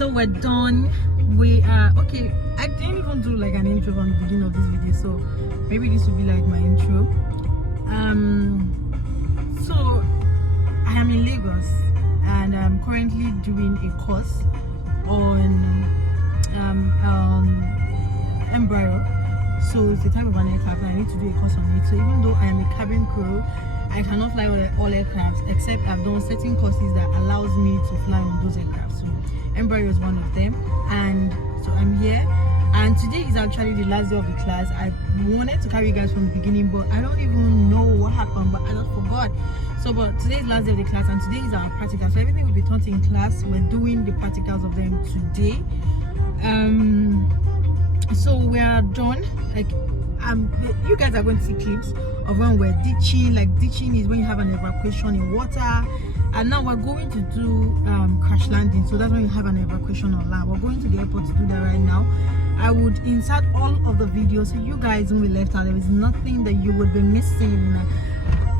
So we're done. We are okay. I didn't even do like an intro from the beginning of this video, so maybe this will be like my intro. So I am in Lagos and I'm currently doing a course on embryo. So it's the type of an aircraft and I need to do a course on it. So even though I am a cabin crew, I cannot fly all aircrafts, except I've done certain courses that allows me to fly on those aircrafts. So embryo is one of them, and so I'm here. And today is actually the last day of the class. I wanted to carry you guys from the beginning, but I don't even know what happened, but I just forgot. So but today is the last day of the class and today is our practical. So everything will be taught in class. We're doing the practicals of them today. So we are done. Like you guys are going to see clips of when we're ditching. Like ditching is when you have an evacuation in water, and now we're going to do crash landing. So that's when you have an evacuation on land. We're going to the airport to do that right now. I would insert all of the videos so you guys won't be left out. There is nothing that you would be missing.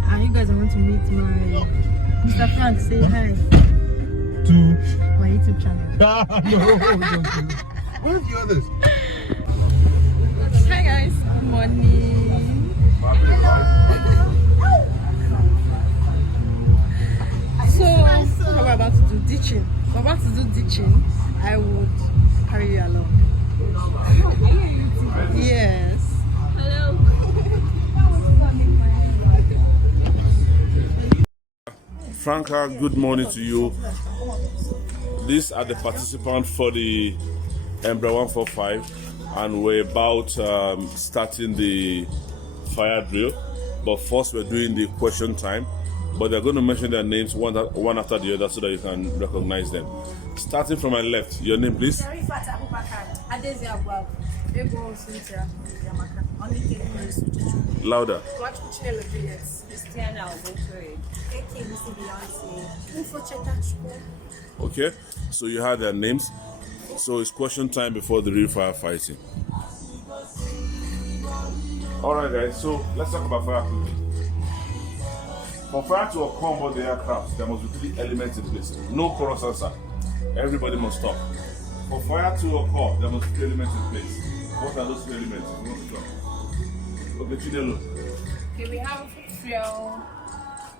And you guys are going to meet my Mr. Frank. Say hi To my YouTube channel. no, don't. Where's the others? Hi guys, good morning. So we're about to do ditching. We're about to do ditching. I would carry you along. Yes. Hello. Franca, good morning to you. These are the participants for the Embraer 145, and we're about starting the fire drill. But first, we're doing the question time. But they're going to mention their names one after the other so that you can recognize them. Starting from my left, your name, please. Louder. Okay, so you have their names. So it's question time before the real firefighting. Alright guys, so let's talk about fire quickly. For fire to occur on board the aircraft, there must be 3 elements in place. No chorus answer. Everybody must stop. For fire to occur, there must be 3 elements in place. What are those 3 elements? You want to talk? Okay, Chinelo. Okay, we have fuel,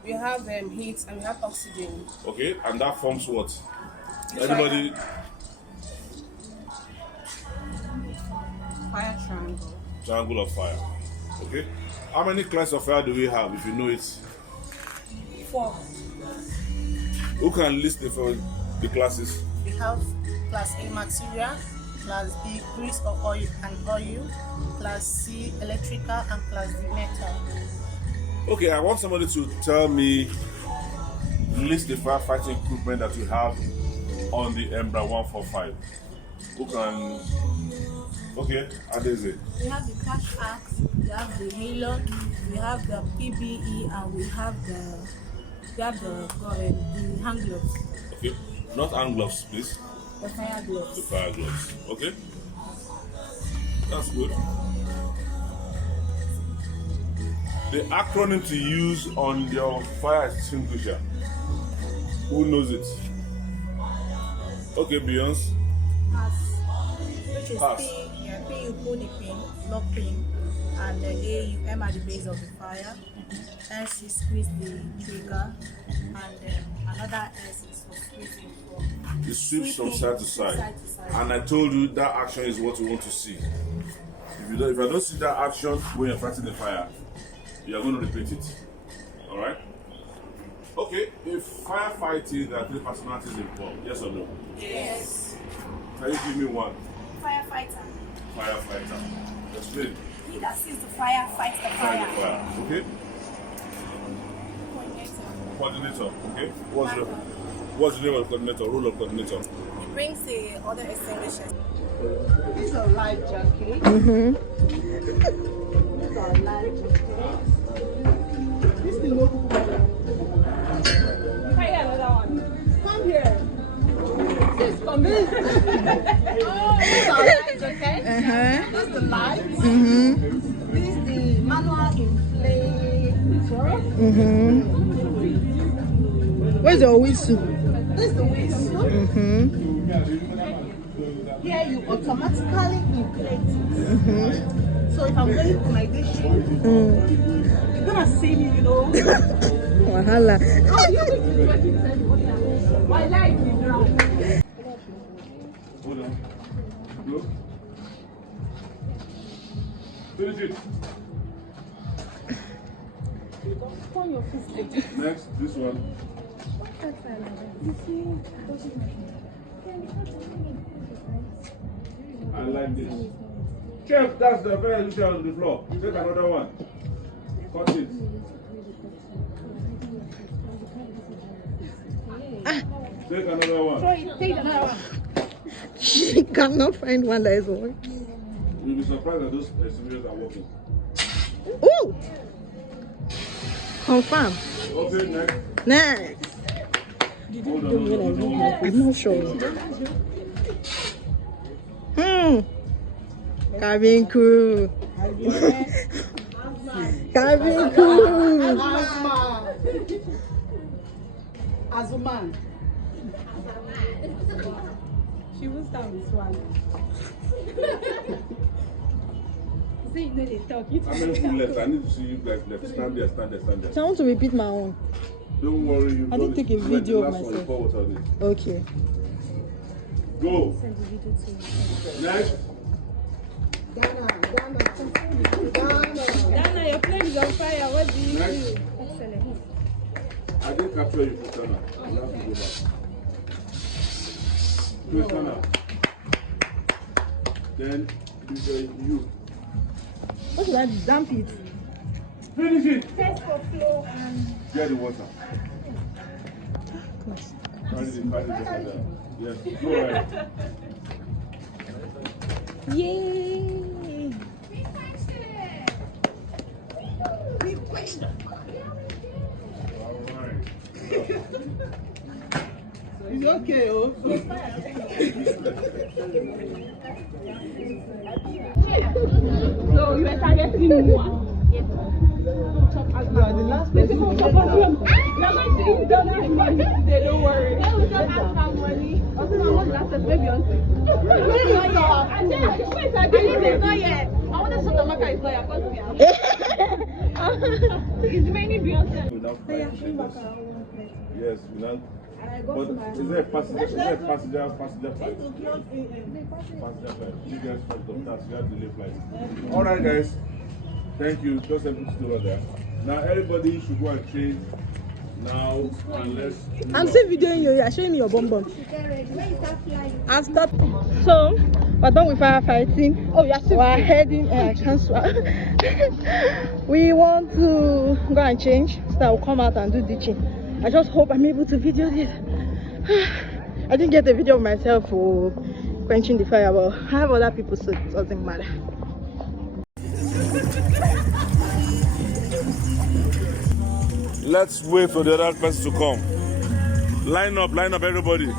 we have heat, and we have oxygen. Okay, and that forms what? Everybody. Fire triangle. Triangle of fire. Okay. How many classes of fire do we have, if you know it? 4. Who can list the classes? We have class A material, class B grease or oil and oil, class C electrical, and class D metal. Okay, I want somebody to tell me, list the firefighting equipment that we have on the Embraer 145. Who can? Okay, Adeze. We have the crash axe, we have the halon, we have the PBE, and we have the hand gloves. Okay, not hand gloves, please. The fire gloves. The fire gloves. Okay, that's good. The acronym to use on your fire extinguisher. Who knows it? Okay, Beyonce. Pass. Which is Pass. P, you pull the pin, lock pin, and the A, you aim at the base of the fire. S, you squeeze the trigger, and another S is for squeezing. It sweeps from side to side. And I told you that action is what you want to see. If I don't see that action when you're fighting the fire, you are going to repeat it. Alright? Okay, if firefighting, there are 3 personalities involved. Yes or no? Yes. Can you give me one? Firefighter. Firefighter. Explain. He that sees the fire fights the Fight fire. the fire. Okay? Coordinator. Coordinator. Okay? What's the name of the coordinator? Role of coordinator? He brings the other extinguishers. This is a light jacket. Mm-hmm. These are light jackets. This is the local one. Can you another one? Come here. Please come in. Oh, these are light jackets. This is the light. Mm-hmm. This is the manual inflator. Mm-hmm. Where's your whistle? This is the whistle. Mm-hmm. Here you automatically inflate it. So if I'm going to my dishes, you're gonna see me, you know. Wahala. Oh, you're going to do it inside the water. Why like you drown? Hold on. Go. Finish it. Next, this one. I like this. Chef, that's the very usual on the floor. Take another one. Cut it. Take another one. Take another one. She cannot find one that is working. You'll be surprised that those exhibitors are working. Ooh! Confirm. Okay, next. Next. Hold on. I'm not sure. Cabin crew. Cabin crew. As a man. She will start with one. See, you know they talk. You How many people left? I need to see you guys left. Stand there, stand there, stand there. So I want to repeat my own. Don't worry, you I didn't take a video of myself. Okay. Go. Next. Dana, your flame is on fire. What do you Next. do? Excellent. I didn't capture you, Christiana. You have to go back. Christiana. Then you. What should I do? Damp it. Finish it. Test for flow and Get the water. Carry the water. Yes, go ahead. Yay! Alright. It's okay, oh. so you are targeting one. You are the last person to get that. Don't worry. They will just ask for money. Also, I want last time, maybe on. And then, wait, I didn't know yet. I want to show the marker is not your first year. It's remaining Beyonce. Without flight, yes, without. But is there a passenger? Is there a passenger flight? Passenger flight. You guys flight of that. You have delay flight. All right, guys. Thank you. Just everything still over there. Now everybody should go and change now and let's. I'm still videoing you. You're showing me your bum bum. I've stopped. So we're done with firefighting. Oh, yeah, we're heading. I can't swear. We want to go and change so that we'll come out and do ditching. I just hope I'm able to video this. I didn't get a video of myself for quenching the fire, but I have other people, so it doesn't matter. Let's wait for the other person to come. Line up, everybody.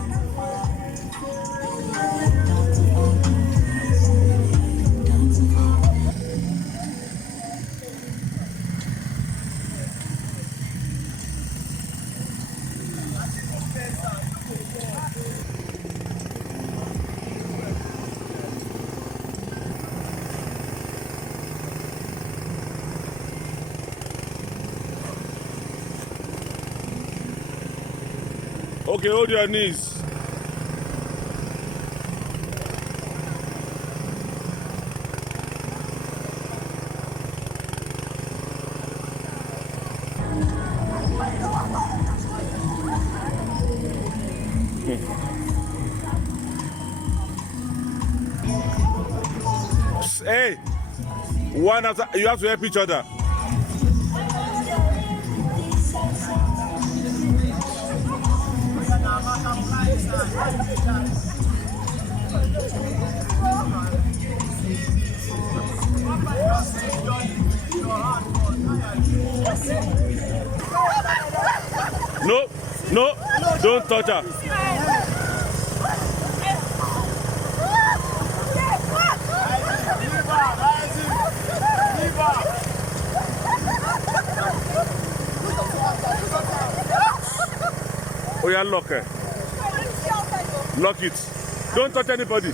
Okay, hold your knees. Hey, one after, you have to help each other. No, don't touch her. Oh yeah, lock her. Lock it. Don't touch anybody.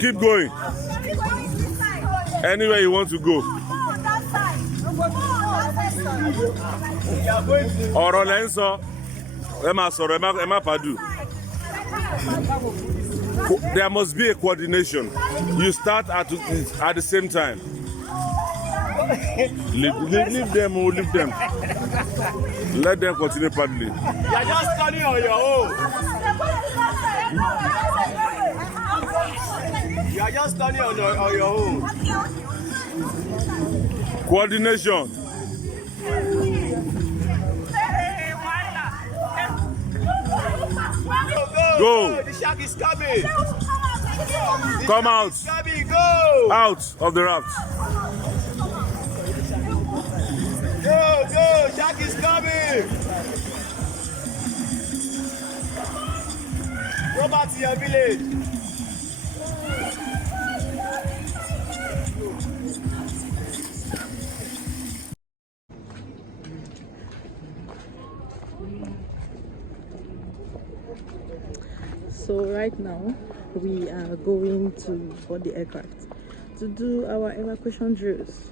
Keep going. Anywhere you want to go. Ọ̀rọ̀ lẹ́ ń sọ. Ẹ máa sọ̀rọ̀, ẹ má pàdù. There must be a coordination. You start at the same time. Leave them. Let them continue paddling. You are just turning on your own. You are just turning on your own. Coordination. Go. The shark is coming. Come out. Coming, go. Out of the raft. Go, shark is coming. Go back to your village. So right now we are going to board the aircraft to do our evacuation drills.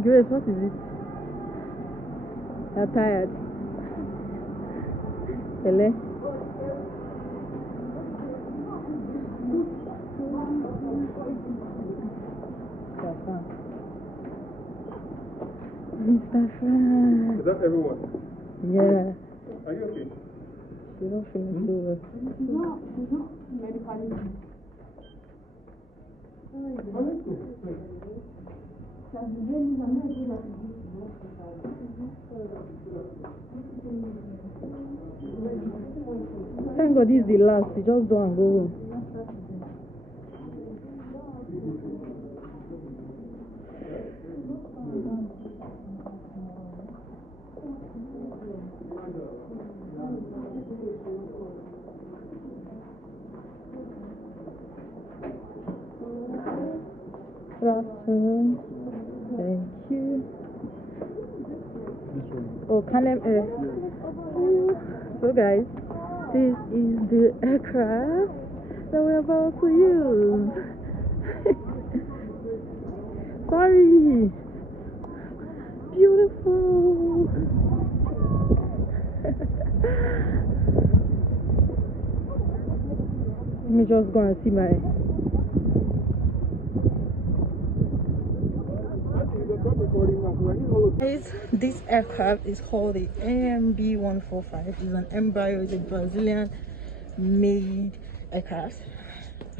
Grace, what is it? You're tired. Hello? Mr. Frank. Is that everyone? Yeah. Are you okay? You don't feel so well. Thank God this is the last. You just go and go home. Good afternoon. Thank you. Oh, can I? So guys, this is the aircraft that we're about to use. Sorry. Beautiful. Let me just go and see my. This aircraft is called the AMB-145. It's an Embraer. It's a Brazilian made aircraft.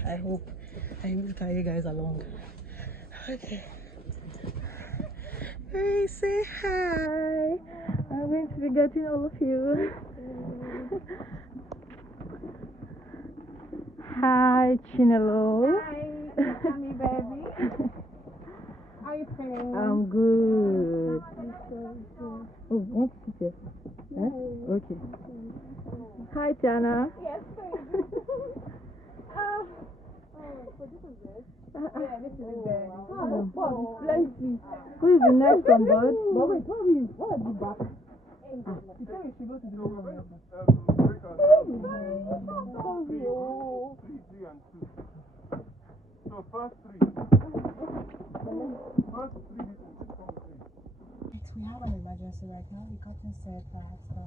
I hope I will carry you guys along. Okay. Hey, say hi. I'm going to be getting all of you. Hi, Chinelo. Hi, mommy baby. How you feeling? I'm good. Oh, want to sit here? Eh? Okay. Hi, Tiana. Yes, baby. So this is it? Yeah, this is it. Oh, wow. Plenty. Who is the next on board? But wait, what are you back? Three and two. So first three. We have an emergency right now. The captain said that the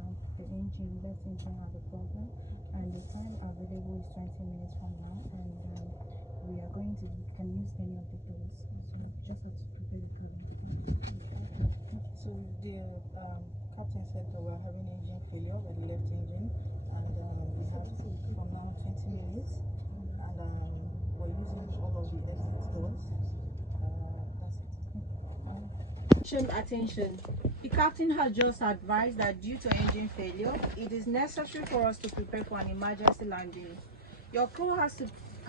left engine has a problem, and the time available is 20 minutes from now, and we can use any of the doors. So we just have to prepare the cabin. So the captain said that we're having engine failure with the left engine, and we have from now 20 minutes, and we're using all of the exit doors. Attention. The captain has just advised that due to engine failure, it is necessary for us to prepare for an emergency landing. Your crew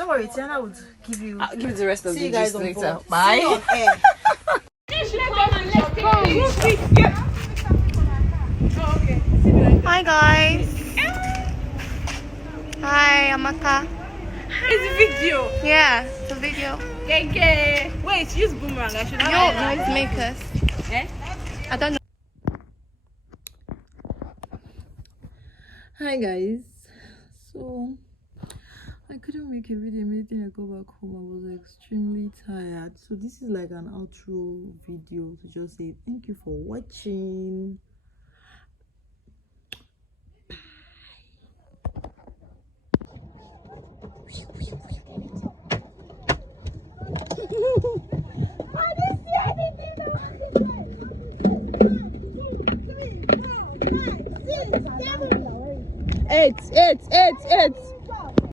Don't worry, Tiana would give you. I'll give you the rest of See the you guys gist on later. board. Bye. See you on air. Hi guys. Hi, Amaka. It's a video. Yeah, it's a video. Okay. Wait, use boomerang. I should have. Yo, noisemakers. Eh? I don't know. Hi guys. So I couldn't make a video immediately I got back home. I was extremely tired. So this is like an outro video to just say thank you for watching. Eight.